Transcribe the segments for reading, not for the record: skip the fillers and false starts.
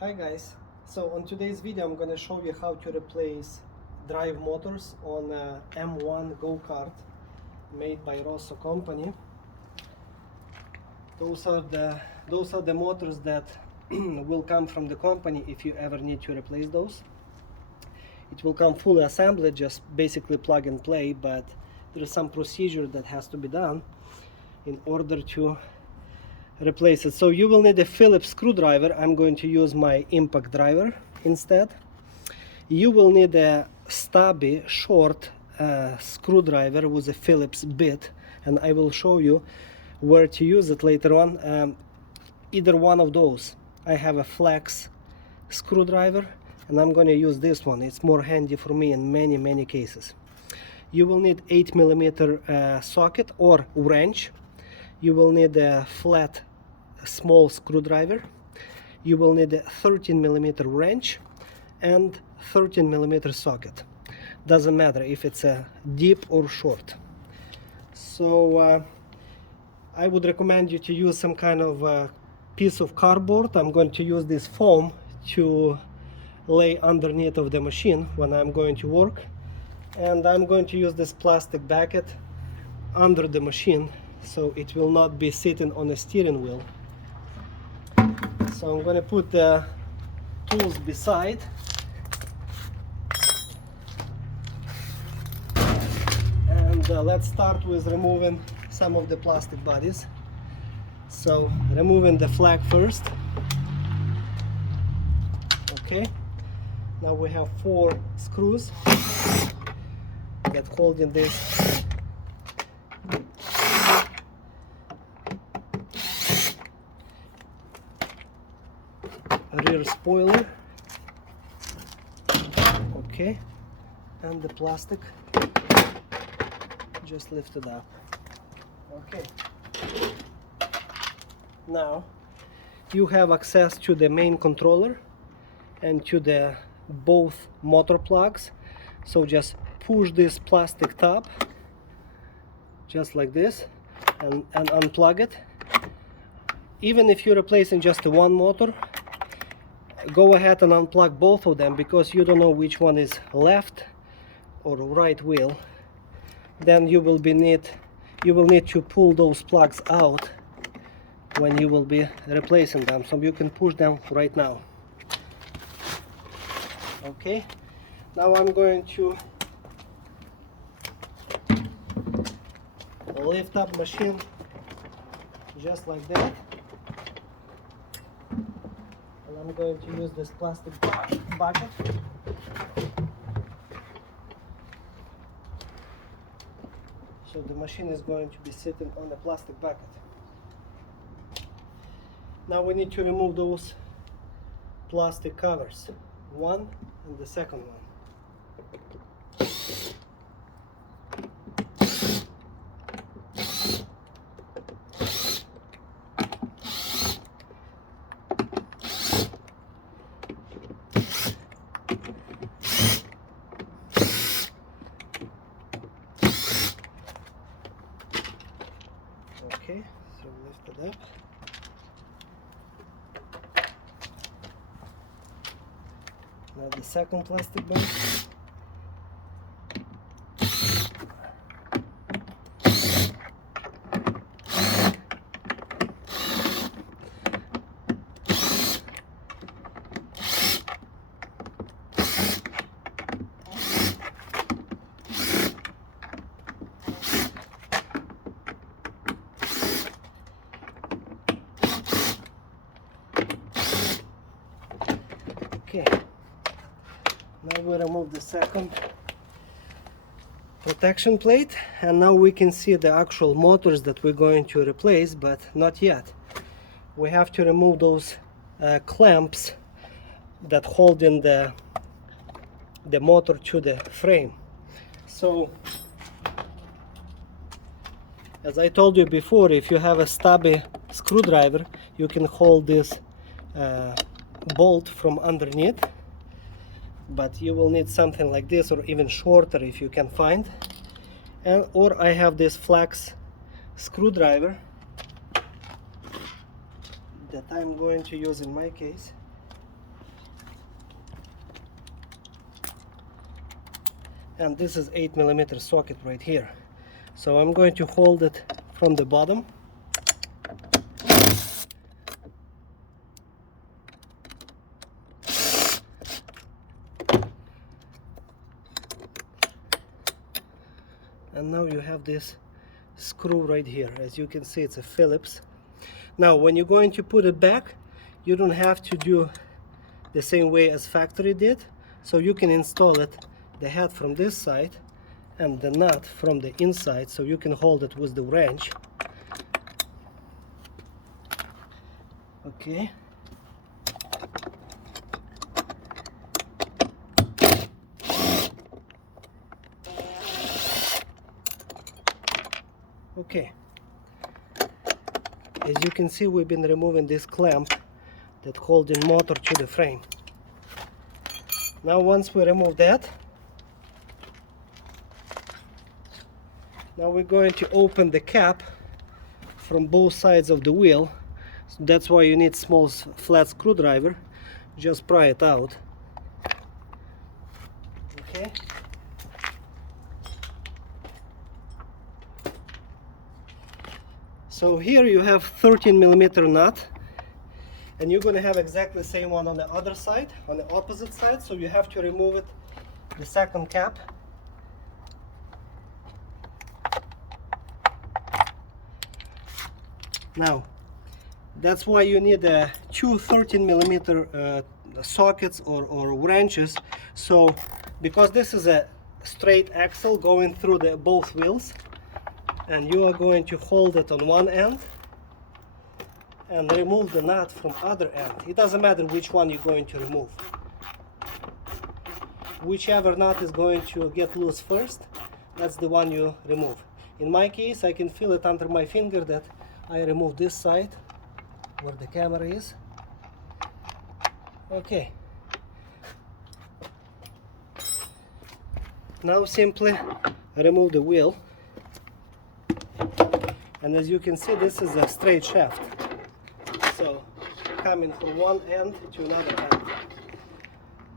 Hi guys, so on today's video I'm going to show you how to replace drive motors on a M1 go-kart made by Rosso company. Those are the motors that will come from the company if you ever need to replace those. It will come fully assembled, just basically plug and play, but there is some procedure that has to be done in order to replace it. So you will need a Phillips screwdriver. I'm going to use my impact driver instead. You will need a stubby short screwdriver with a Phillips bit, and I will show you where to use it later on. Either one of those. I have a flex screwdriver and I'm going to use this one. It's more handy for me in many cases. You will need 8mm socket or wrench. You will need a flat small screwdriver. You will need a 13mm wrench and 13mm socket. Doesn't matter if it's a deep or short. So I would recommend you to use some kind of piece of cardboard. I'm going to use this foam to lay underneath of the machine when I'm going to work, and I'm going to use this plastic bucket under the machine so it will not be sitting on a steering wheel. So I'm going to put the tools beside, and let's start with removing some of the plastic bodies. So removing the flag first. Okay, now we have 4 screws that hold in this rear spoiler. Okay, and the plastic just lifted up. Okay, now you have access to the main controller and to the both motor plugs. So just push this plastic top just like this and unplug it. Even if you're replacing just the one motor, go ahead and unplug both of them, because you don't know which one is left or right wheel. Then you will need to pull those plugs out when you will be replacing them. So you can push them right now. Okay, now I'm going to lift up machine just like that, and I'm going to use this plastic bucket. So the machine is going to be sitting on a plastic bucket. Now we need to remove those plastic covers, one and the second one. Okay, so lift it up. Now the second plastic bag. Okay, now we remove the second protection plate, and now we can see the actual motors that we're going to replace, but not yet. We have to remove those clamps that hold in the motor to the frame. So as I told you before, if you have a stubby screwdriver, you can hold this bolt from underneath, but you will need something like this, or even shorter if you can find. Or I have this flex screwdriver that I'm going to use in my case. and this is 8mm socket right here. So I'm going to hold it from the bottom. And now you have this screw right here. As you can see, it's a Phillips. Now when you're going to put it back, you don't have to do the same way as factory did. So you can install it, the head from this side and the nut from the inside, so you can hold it with the wrench. Okay. Okay. As you can see, we've been removing this clamp that holding motor to the frame. Now once we remove that, now we're going to open the cap from both sides of the wheel. So that's why you need small flat screwdriver. Just pry it out. Okay. So here you have 13mm nut, and you're going to have exactly the same one on the other side, on the opposite side. So you have to remove it, the second cap. Now, that's why you need two 13mm sockets or wrenches. So, because this is a straight axle going through both wheels, and you are going to hold it on one end and remove the nut from other end. It doesn't matter which one you're going to remove. Whichever nut is going to get loose first, that's the one you remove. In my case, I can feel it under my finger that I remove this side where the camera is. Okay. Now simply remove the wheel. And as you can see, this is a straight shaft. So coming from one end to another end.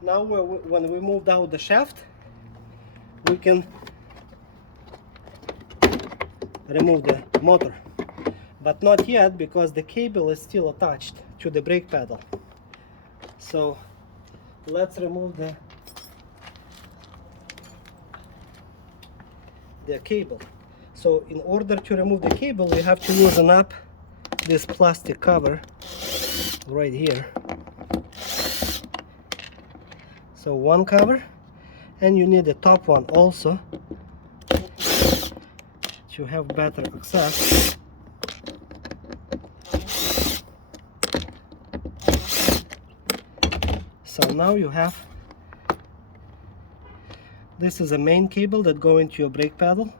Now when we moved out the shaft, we can remove the motor. But not yet, because the cable is still attached to the brake pedal. So let's remove the cable. So in order to remove the cable, you have to loosen up this plastic cover right here. So one cover, and you need the top one also to have better access. So now you have, this is a main cable that goes into your brake pedal.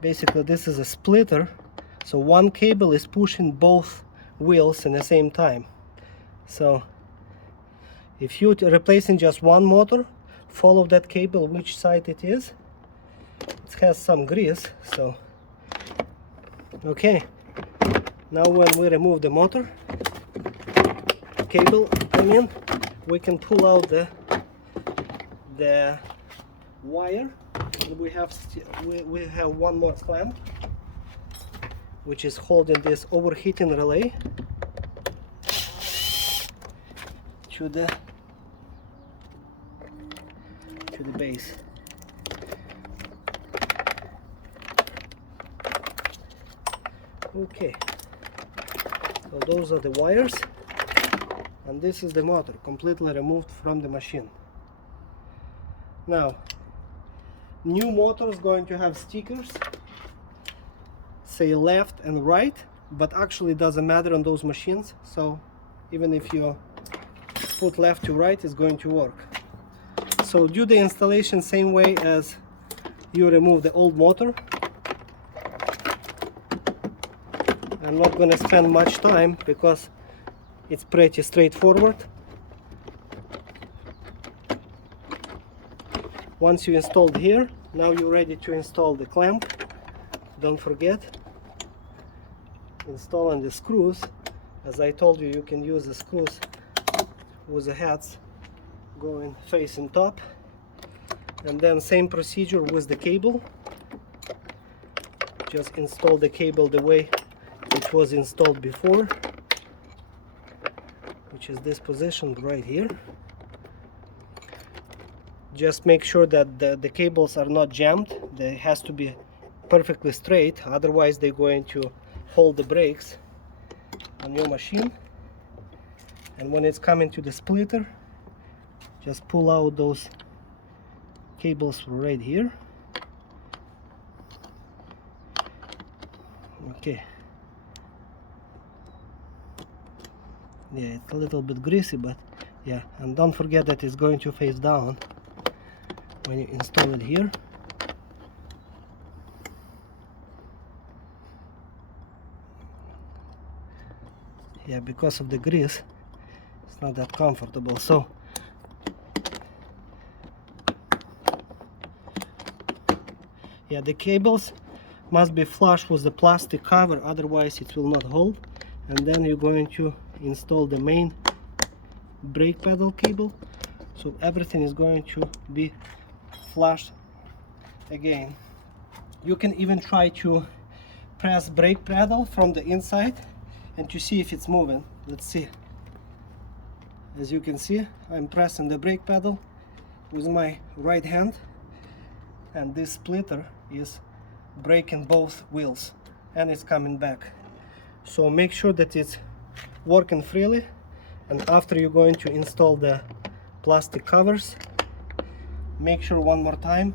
Basically this is a splitter, so one cable is pushing both wheels in the same time. So if you're replacing just one motor, follow that cable which side it is. It has some grease, so okay. Now when we remove the motor cable, we can pull out the wire. We have one more clamp which is holding this overheating relay to the base. Okay, so those are the wires, and this is the motor completely removed from the machine. Now, new motor is going to have stickers, say left and right, but actually it doesn't matter on those machines. So even if you put left to right, it's going to work. So do the installation same way as you remove the old motor. I'm not going to spend much time because it's pretty straightforward. Once you installed here, now you're ready to install the clamp. Don't forget installing the screws. As I told you, you can use the screws with the heads going facing top. And then same procedure with the cable. Just install the cable the way it was installed before, which is this position right here. Just make sure that the cables are not jammed. They has to be perfectly straight, otherwise they're going to hold the brakes on your machine. And when it's coming to the splitter, just pull out those cables right here. Okay. Yeah, it's a little bit greasy, but yeah, and don't forget that it's going to face down when you install it here. Yeah, because of the grease, it's not that comfortable. So yeah, the cables must be flush with the plastic cover, otherwise it will not hold. And then you're going to install the main brake pedal cable, so everything is going to be flush again. You can even try to press brake pedal from the inside and to see if it's moving. Let's see. As you can see, I'm pressing the brake pedal with my right hand, and this splitter is braking both wheels and it's coming back. So make sure that it's working freely, and after you're going to install the plastic covers, make sure one more time,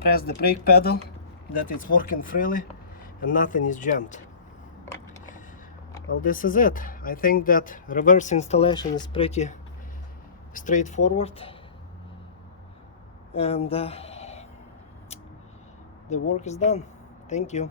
press the brake pedal, that it's working freely and nothing is jammed. Well, this is it. I think that reverse installation is pretty straightforward, and the work is done. Thank you.